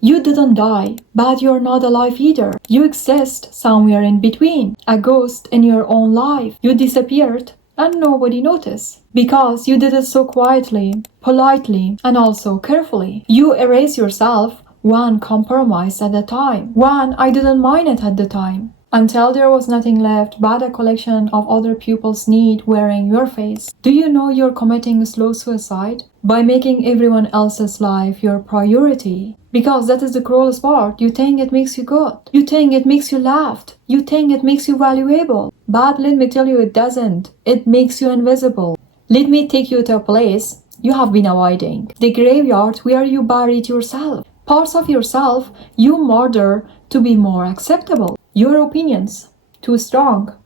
You didn't die, but you're not alive either. You exist somewhere in between, a ghost in your own life. You disappeared and nobody noticed because you did it so quietly, politely, and also carefully. You erase yourself one compromise at a time. One, I didn't mind it at the time. Until there was nothing left but a collection of other people's need wearing your face. Do you know you're committing slow suicide? By making everyone else's life your priority. Because that is the cruelest part. You think it makes you good. You think it makes you laughed. You think it makes you valuable. But let me tell you, it doesn't. It makes you invisible. Let me take you to a place you have been avoiding. The graveyard where you buried yourself. Parts of yourself you murder to be more acceptable. Your opinions, too strong.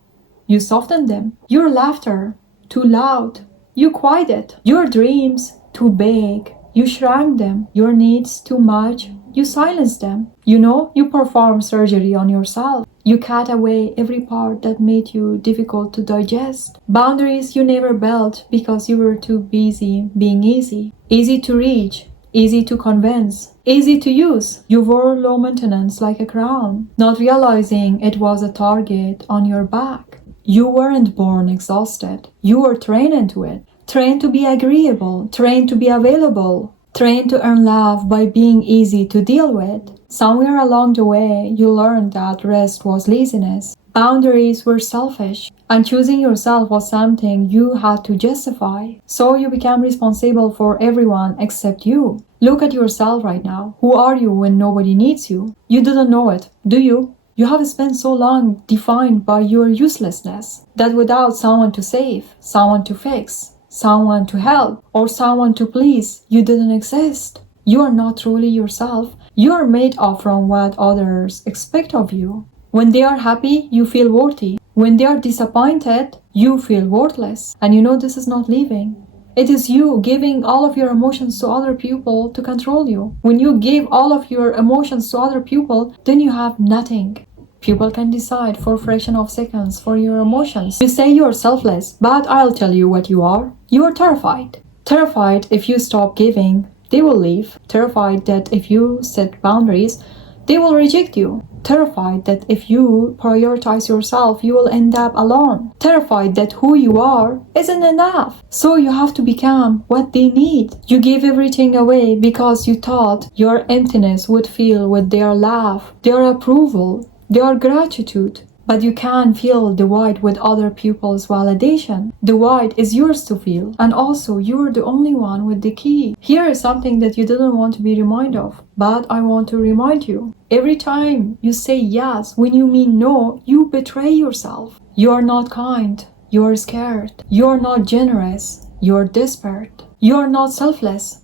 You softened them. Your laughter, too loud. You quieted. Your dreams, too big. You shrank them. Your needs, too much. You silenced them. You know, you perform surgery on yourself. You cut away every part that made you difficult to digest. Boundaries you never built because you were too busy being easy. Easy to reach. Easy to convince, easy to use. You wore low maintenance like a crown, not realizing it was a target on your back. You weren't born exhausted. You were trained into it. Trained to be agreeable, trained to be available, trained to earn love by being easy to deal with. Somewhere along the way, you learned that rest was laziness. Boundaries were selfish, and choosing yourself was something you had to justify. So you became responsible for everyone except you. Look at yourself right now. Who are you when nobody needs you? You didn't know it, do you? You have spent so long defined by your uselessness that without someone to save, someone to fix, someone to help, or someone to please, you didn't exist. You are not truly yourself. You are made up from what others expect of you. When they are happy, you feel worthy. When they are disappointed, you feel worthless. And you know this is not living. It is you giving all of your emotions to other people to control you. When you give all of your emotions to other people, then you have nothing. People can decide for a fraction of seconds for your emotions. You say you are selfless, but I'll tell you what you are. You are terrified. Terrified if you stop giving, they will leave. Terrified that if you set boundaries, they will reject you. Terrified that if you prioritize yourself, you will end up alone. Terrified that who you are isn't enough. So you have to become what they need. You give everything away because you thought your emptiness would fill with their love, their approval, their gratitude. But you can't fill the void with other people's validation. The void is yours to fill, and also you're the only one with the key. Here is something that you didn't want to be reminded of, but I want to remind you. Every time you say yes when you mean no, you betray yourself. You are not kind. You are scared. You are not generous. You are desperate. You are not selfless.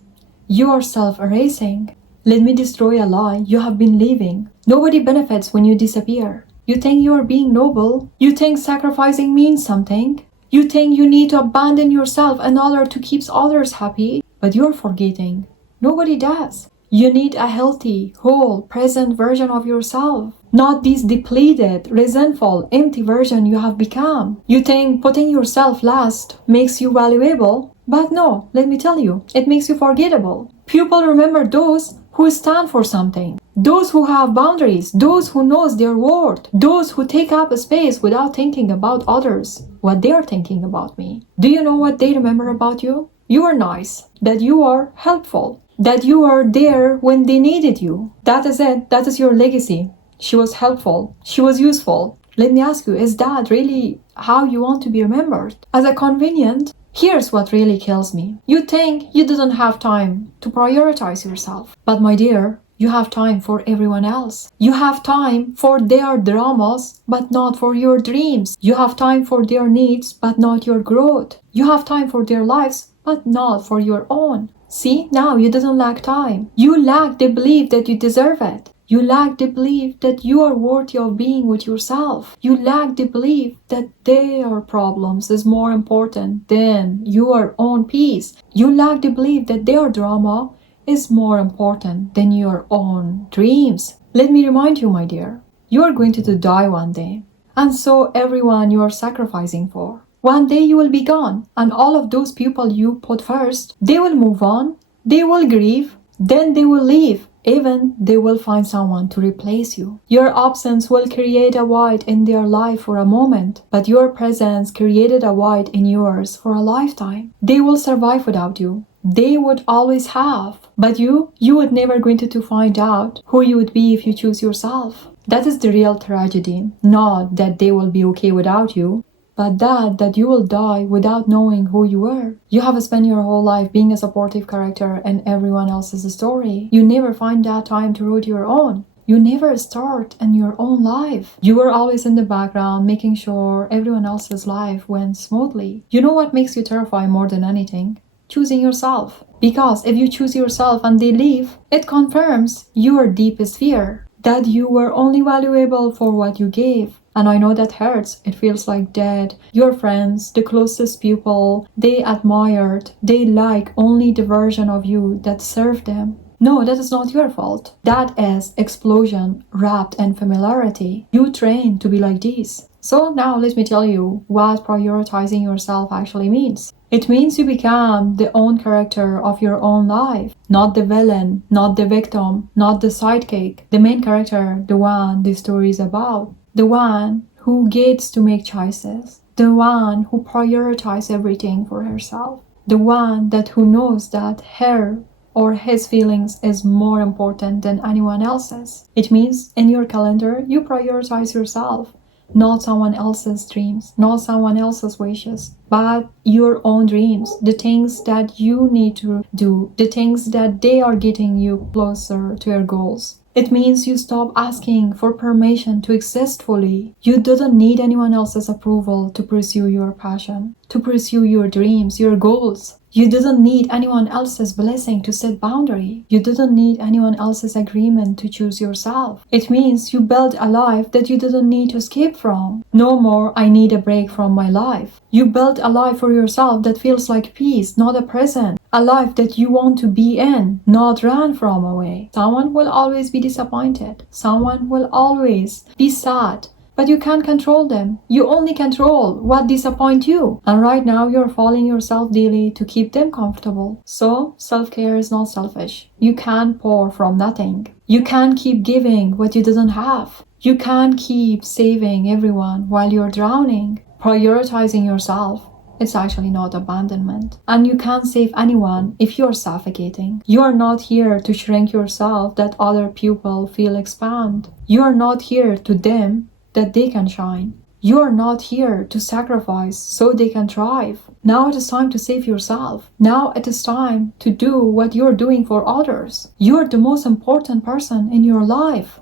You are self-erasing. Let me destroy a lie you have been living. Nobody benefits when you disappear. You think you are being noble? You think sacrificing means something? You think you need to abandon yourself in order to keep others happy? But you're forgetting. Nobody does. You need a healthy, whole, present version of yourself. Not this depleted, resentful, empty version you have become. You think putting yourself last makes you valuable? But no, let me tell you, it makes you forgettable. People remember those who stand for something. Those who have boundaries, those who knows their worth, those who take up a space without thinking about others, what they are thinking about me. Do you know what they remember about you? You are nice, that you are helpful, that you are there when they needed you. That is it, that is your legacy. She was helpful, she was useful. Let me ask you, is that really how you want to be remembered? As a convenient? Here's what really kills me. You think you didn't have time to prioritize yourself. But my dear, you have time for everyone else. You have time for their dramas, but not for your dreams. You have time for their needs, but not your growth. You have time for their lives, but not for your own. See, now you didn't lack time. You lack the belief that you deserve it. You lack the belief that you are worthy of being with yourself. You lack the belief that their problems is more important than your own peace. You lack the belief that their drama is more important than your own dreams. Let me remind you, my dear, you are going to die one day. And so everyone you are sacrificing for. One day you will be gone, and all of those people you put first, they will move on, they will grieve, then they will leave. Even they will find someone to replace you. Your absence will create a void in their life for a moment, but your presence created a void in yours for a lifetime. They will survive without you. They would always have. But you would never going to find out who you would be if you choose yourself. That is the real tragedy. Not that they will be okay without you, but that you will die without knowing who you were. You have spent your whole life being a supportive character in everyone else's story. You never find that time to write your own. You never start in your own life. You were always in the background, making sure everyone else's life went smoothly. You know what makes you terrified more than anything? Choosing yourself. Because if you choose yourself and they leave, it confirms your deepest fear. That you were only valuable for what you gave. And I know that hurts. It feels like that your friends, the closest people, they admired, they like only the version of you that served them. No, that is not your fault. That is explosion wrapped in familiarity. You trained to be like this. So now let me tell you what prioritizing yourself actually means. It means you become the own character of your own life. Not the villain, not the victim, not the sidekick. The main character, the one the story is about. The one who gets to make choices. The one who prioritizes everything for herself. The one who knows that her or his feelings is more important than anyone else's. It means in your calendar, you prioritize yourself. Not someone else's dreams, not someone else's wishes, but your own dreams, the things that you need to do, the things that they are getting you closer to your goals. It means you stop asking for permission to exist fully. You didn't need anyone else's approval to pursue your passion, to pursue your dreams, your goals. You didn't need anyone else's blessing to set boundary. You didn't need anyone else's agreement to choose yourself. It means you built a life that you didn't need to escape from. No more, I need a break from my life. You built a life for yourself that feels like peace, not a prison. A life that you want to be in, not run from away. Someone will always be disappointed. Someone will always be sad. But you can't control them. You only control what disappoints you. And right now you're following yourself daily to keep them comfortable. So self-care is not selfish. You can't pour from nothing. You can't keep giving what you didn't have. You can't keep saving everyone while you're drowning. Prioritizing yourself, it's actually not abandonment. And you can't save anyone if you're suffocating. You're not here to shrink yourself that other people feel expand. You're not here to dim that they can shine. You're not here to sacrifice so they can thrive. Now it is time to save yourself. Now it is time to do what you're doing for others. You're the most important person in your life.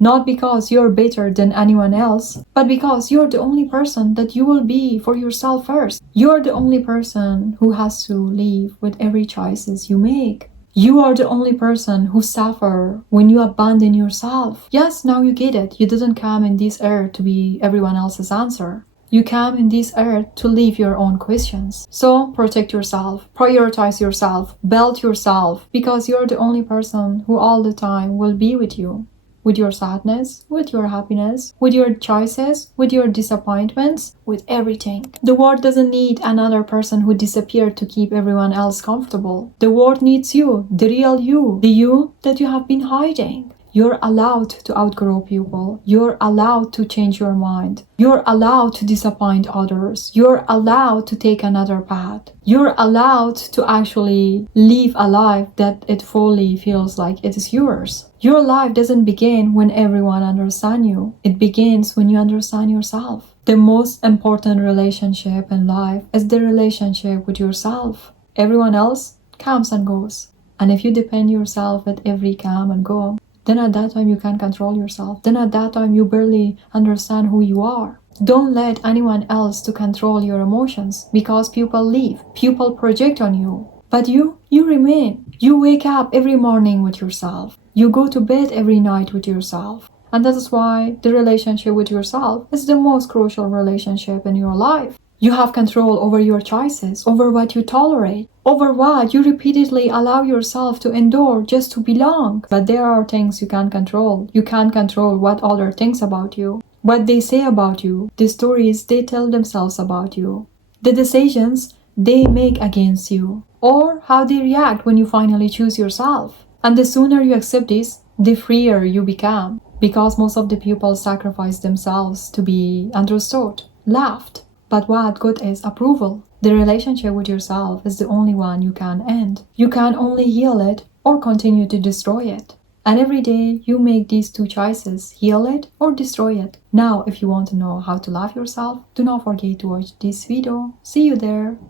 Not because you're better than anyone else, but because you're the only person that you will be for yourself first. You're the only person who has to live with every choices you make. You are the only person who suffer when you abandon yourself. Yes, now you get it. You didn't come in this earth to be everyone else's answer. You came in this earth to leave your own questions. So protect yourself, prioritize yourself, build yourself, because you're the only person who all the time will be with you. With your sadness, with your happiness, with your choices, with your disappointments, with everything. The world doesn't need another person who disappeared to keep everyone else comfortable. The world needs you, the real you, the you that you have been hiding. You're allowed to outgrow people. You're allowed to change your mind. You're allowed to disappoint others. You're allowed to take another path. You're allowed to actually live a life that it fully feels like it is yours. Your life doesn't begin when everyone understands you. It begins when you understand yourself. The most important relationship in life is the relationship with yourself. Everyone else comes and goes. And if you depend yourself at every come and go, then at that time you can't control yourself. Then at that time you barely understand who you are. Don't let anyone else to control your emotions, because people leave, people project on you. But you remain. You wake up every morning with yourself. You go to bed every night with yourself. And that is why the relationship with yourself is the most crucial relationship in your life. You have control over your choices, over what you tolerate, over what you repeatedly allow yourself to endure just to belong. But there are things you can't control. You can't control what others think about you, what they say about you, the stories they tell themselves about you, the decisions they make against you, or how they react when you finally choose yourself. And the sooner you accept this, the freer you become. Because most of the people sacrifice themselves to be understood, loved. But what good is approval? The relationship with yourself is the only one you can end. You can only heal it or continue to destroy it. And every day you make these two choices, heal it or destroy it. Now, if you want to know how to love yourself, do not forget to watch this video. See you there.